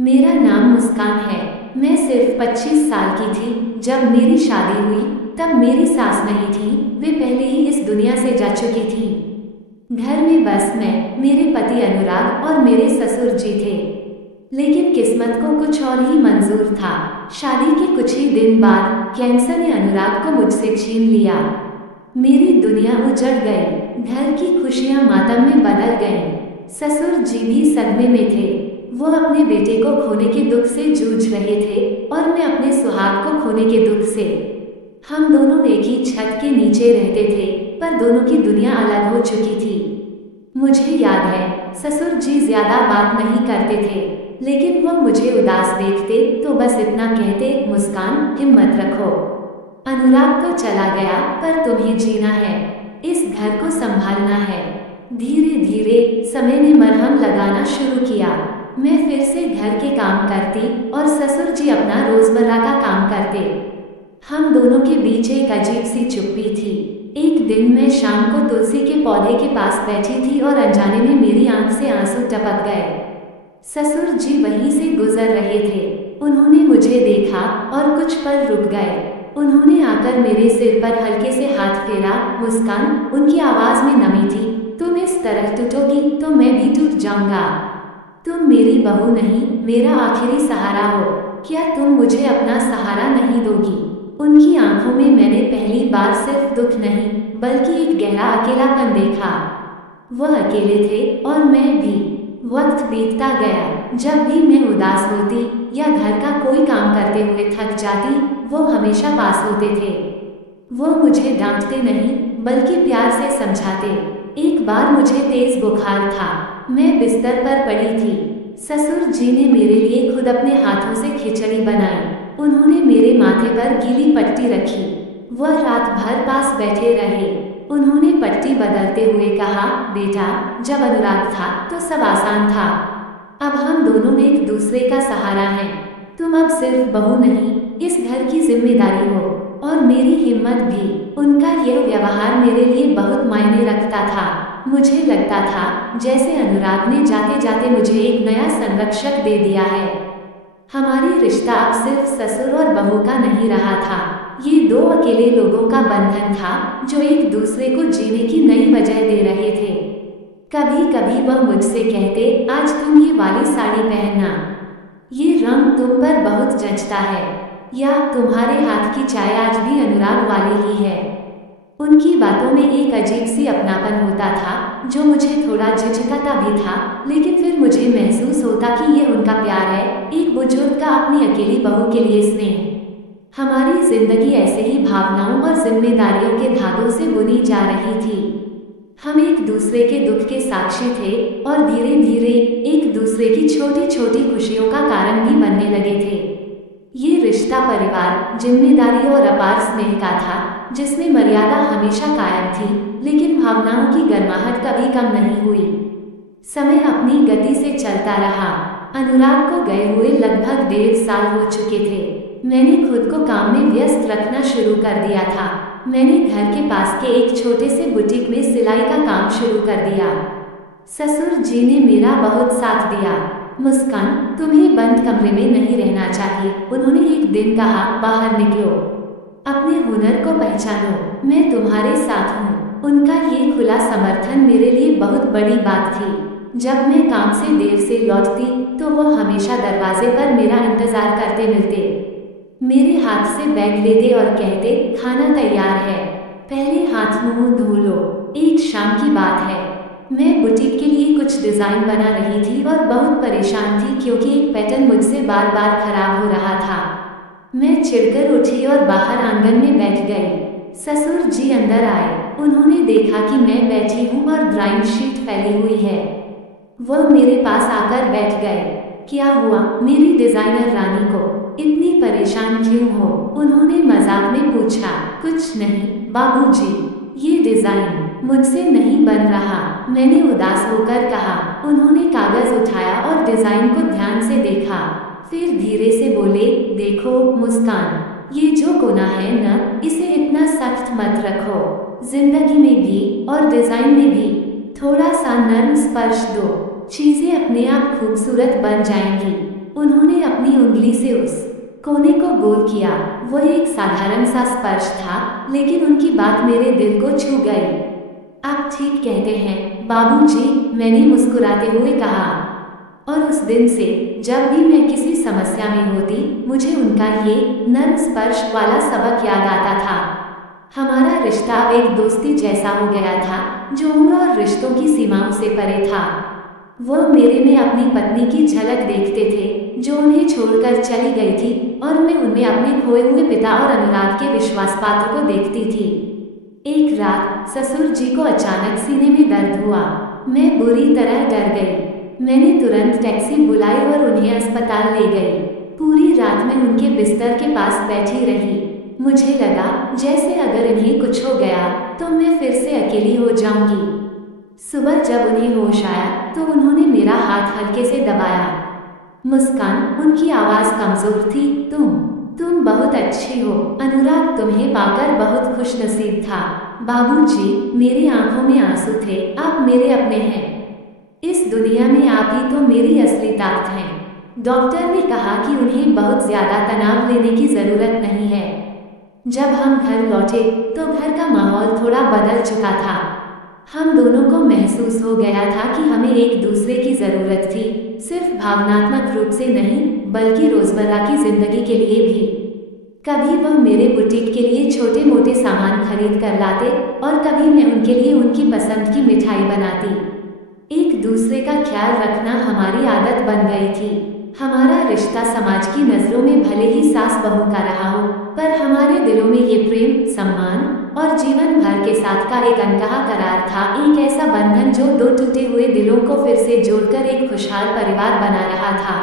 मेरा नाम मुस्कान है। मैं सिर्फ 25 साल की थी जब मेरी शादी हुई। तब मेरी सास नहीं थी, वे पहले ही इस दुनिया से जा चुकी थी। घर में बस मैं, मेरे पति अनुराग और मेरे ससुर जी थे। लेकिन किस्मत को कुछ और ही मंजूर था। शादी के कुछ ही दिन बाद कैंसर ने अनुराग को मुझसे छीन लिया। मेरी दुनिया उजड़ गई, घर की खुशियां मातम में बदल गईं। ससुर जी भी सदमे में थे। वो अपने बेटे को खोने के दुख से जूझ रहे थे और मैं अपने सुहाग को खोने के दुख से। हम दोनों एक ही छत के नीचे रहते थे, पर दोनों की दुनिया अलग हो चुकी थी। मुझे याद है, ससुर जी ज्यादा बात नहीं करते थे, लेकिन वो मुझे उदास देखते तो बस इतना कहते, मुस्कान, हिम्मत रखो। अनुराग तो चला गया, पर तुम्हें जीना है, इस घर को संभालना है। धीरे धीरे समय ने मरहम लगाना शुरू किया। मैं फिर से घर के काम करती और ससुर जी अपना रोजमर्रा का काम करते। हम दोनों के बीच एक अजीब सी चुप्पी थी। एक दिन मैं शाम को तुलसी के पौधे के पास बैठी थी और अनजाने में मेरी आंख से आंसू टपक गए। ससुर जी वहीं से गुजर रहे थे। उन्होंने मुझे देखा और कुछ पल रुक गए। उन्होंने आकर मेरे सिर पर हल्के से हाथ फेरा। मुस्कान, उनकी आवाज में नमी थी, तुम इस तरह टूटोगी तो मैं भी टूट जाऊंगा। तुम मेरी बहू नहीं, मेरा आखिरी सहारा हो। क्या तुम मुझे अपना सहारा नहीं दोगी? उनकी आंखों में मैंने पहली बार सिर्फ दुख नहीं, बल्कि एक गहरा अकेलापन देखा। वह अकेले थे और मैं भी। वक्त बीतता गया। जब भी मैं उदास होती या घर का कोई काम करते हुए थक जाती, वो हमेशा पास होते थे। वो मुझे डांटते नहीं, बल्कि प्यार से समझाते। एक बार मुझे तेज बुखार था। मैं बिस्तर पर पड़ी थी। ससुर जी ने मेरे लिए खुद अपने हाथों से खिचड़ी बनाई। उन्होंने मेरे माथे पर गीली पट्टी रखी। वह रात भर पास बैठे रहे। उन्होंने पट्टी बदलते हुए कहा, बेटा, जब अनुराग था तो सब आसान था। अब हम दोनों एक दूसरे का सहारा हैं। तुम अब सिर्फ बहू नहीं, इस घर की जिम्मेदारी हो। और मेरी हिम्मत भी। उनका यह व्यवहार मेरे लिए बहुत मायने रखता था। मुझे लगता था जैसे अनुराग ने जाते जाते मुझे एक नया संरक्षक दे दिया है। हमारी रिश्ता अब सिर्फ ससुर और बहू का नहीं रहा था। ये दो अकेले लोगों का बंधन था, जो एक दूसरे को जीने की नई वजह दे रहे थे। कभी कभी वह मुझसे कहते, आज तुम ये वाली साड़ी पहनना, ये रंग तुम पर बहुत जचता है। या तुम्हारे हाथ की चाय आज भी अनुराग वाली ही है। उनकी बातों में एक अजीब सी अपनापन होता था, जो मुझे थोड़ा झिझकाता भी था, लेकिन फिर मुझे महसूस होता कि यह उनका प्यार है, एक बुजुर्ग का अपनी अकेली बहू के लिए स्नेह। हमारी जिंदगी ऐसे ही भावनाओं और जिम्मेदारियों के धागों से बुनी जा रही थी। हम एक दूसरे के दुख के साक्षी थे और धीरे धीरे एक दूसरे की छोटी छोटी खुशियों का कारण भी बनने लगे थे। ये रिश्ता परिवार, जिम्मेदारी और अपार स्नेह का था, जिसमें मर्यादा हमेशा कायम थी, लेकिन भावनाओं की गर्माहट कभी कम नहीं हुई। समय अपनी गति से चलता रहा। अनुराग को गए हुए लगभग 1.5 साल हो चुके थे। मैंने खुद को काम में व्यस्त रखना शुरू कर दिया था। मैंने घर के पास के एक छोटे से बुटीक में सिलाई का काम शुरू कर दिया। ससुर जी ने मेरा बहुत साथ दिया। मुस्कान, तुम्हें बंद कमरे में नहीं रहना चाहिए, उन्होंने एक दिन कहा, बाहर निकलो, अपने हुनर को पहचानो, मैं तुम्हारे साथ हूँ। उनका ये खुला समर्थन मेरे लिए बहुत बड़ी बात थी। जब मैं काम से देर से लौटती तो वो हमेशा दरवाजे पर मेरा इंतजार करते मिलते। मेरे हाथ से बैग लेते और कहते, खाना तैयार है, पहले हाथ मुंह धो लो। एक शाम की बात है, मैं बुटीक के लिए कुछ डिजाइन बना रही थी और बहुत परेशान थी क्योंकि एक पैटर्न मुझसे बार बार खराब हो रहा था। मैं चिढ़कर उठी और बाहर आंगन में बैठ गई। ससुर जी अंदर आए। उन्होंने देखा कि मैं बैठी हूँ और ड्राइंग शीट फैली हुई है। वह मेरे पास आकर बैठ गए। क्या हुआ, मेरी डिजाइनर रानी को इतनी परेशान क्यों हो? उन्होंने मजाक में पूछा। कुछ नहीं बाबूजी, ये डिजाइन मुझसे नहीं बन रहा, मैंने उदास होकर कहा। उन्होंने कागज उठाया और डिजाइन को ध्यान से देखा, फिर धीरे से बोले, देखो मुस्कान, ये जो कोना है न, इसे इतना सख्त मत रखो। जिंदगी में भी और डिजाइन में भी थोड़ा सा नर्म स्पर्श दो, चीजें अपने आप खूबसूरत बन जाएंगी। उन्होंने अपनी उंगली से उस कोने को गोल किया। वो एक साधारण सा स्पर्श था, लेकिन उनकी बात मेरे दिल को छू गई। आप ठीक कहते हैं बाबूजी, मैंने मुस्कुराते हुए कहा। और उस दिन से जब भी मैं किसी समस्या में होती, मुझे उनका ये नर्म स्पर्श वाला सबक याद आता था। हमारा रिश्ता अब एक दोस्ती जैसा हो गया था, जो उम्र और रिश्तों की सीमाओं से परे था। वो मेरे में अपनी पत्नी की झलक देखते थे, जो उन्हें छोड़कर चली गई थी, और मैं उनमें अपने खोए हुए पिता और अनुराग के विश्वास पात्र को देखती थी। एक रात ससुर जी को अचानक सीने में दर्द हुआ। मैं बुरी तरह डर गई। मैंने तुरंत टैक्सी बुलाई और उन्हें अस्पताल ले गई। पूरी रात मैं उनके बिस्तर के पास बैठी रही। मुझे लगा जैसे अगर इन्हें कुछ हो गया तो मैं फिर से अकेली हो जाऊंगी। सुबह जब उन्हें होश आया तो उन्होंने मेरा हाथ हल्के से दबाया। मुस्कान, उनकी आवाज कमजोर थी। तुम बहुत अच्छी हो। अनुराग तुम्हें पाकर बहुत खुशनसीब था। बाबूजी, मेरी आंखों में आंसू थे। आप मेरे अपने हैं। इस दुनिया में आप ही तो मेरी असली ताकत हैं। डॉक्टर ने कहा कि उन्हें बहुत ज्यादा तनाव लेने की जरूरत नहीं है। जब हम घर लौटे तो घर का माहौल थोड़ा बदल चुका था। हम दोनों को महसूस हो गया था कि हमें एक दूसरे की जरूरत थी, सिर्फ भावनात्मक रूप से नहीं, बल्कि रोजमर्रा की जिंदगी के लिए भी। कभी वह मेरे बुटीक के लिए छोटे मोटे सामान खरीद कर लाते और कभी मैं उनके लिए उनकी पसंद की मिठाई बनाती। एक दूसरे का ख्याल रखना हमारी आदत बन गई थी। हमारा रिश्ता समाज की नजरों में भले ही सास बहू का रहा हो, पर हमारे दिलों में ये प्रेम, सम्मान और जीवन भर के साथ का एक अनकहा करार था। एक ऐसा बंधन जो दो टूटे हुए दिलों को फिर से जोड़कर एक खुशहाल परिवार बना रहा था।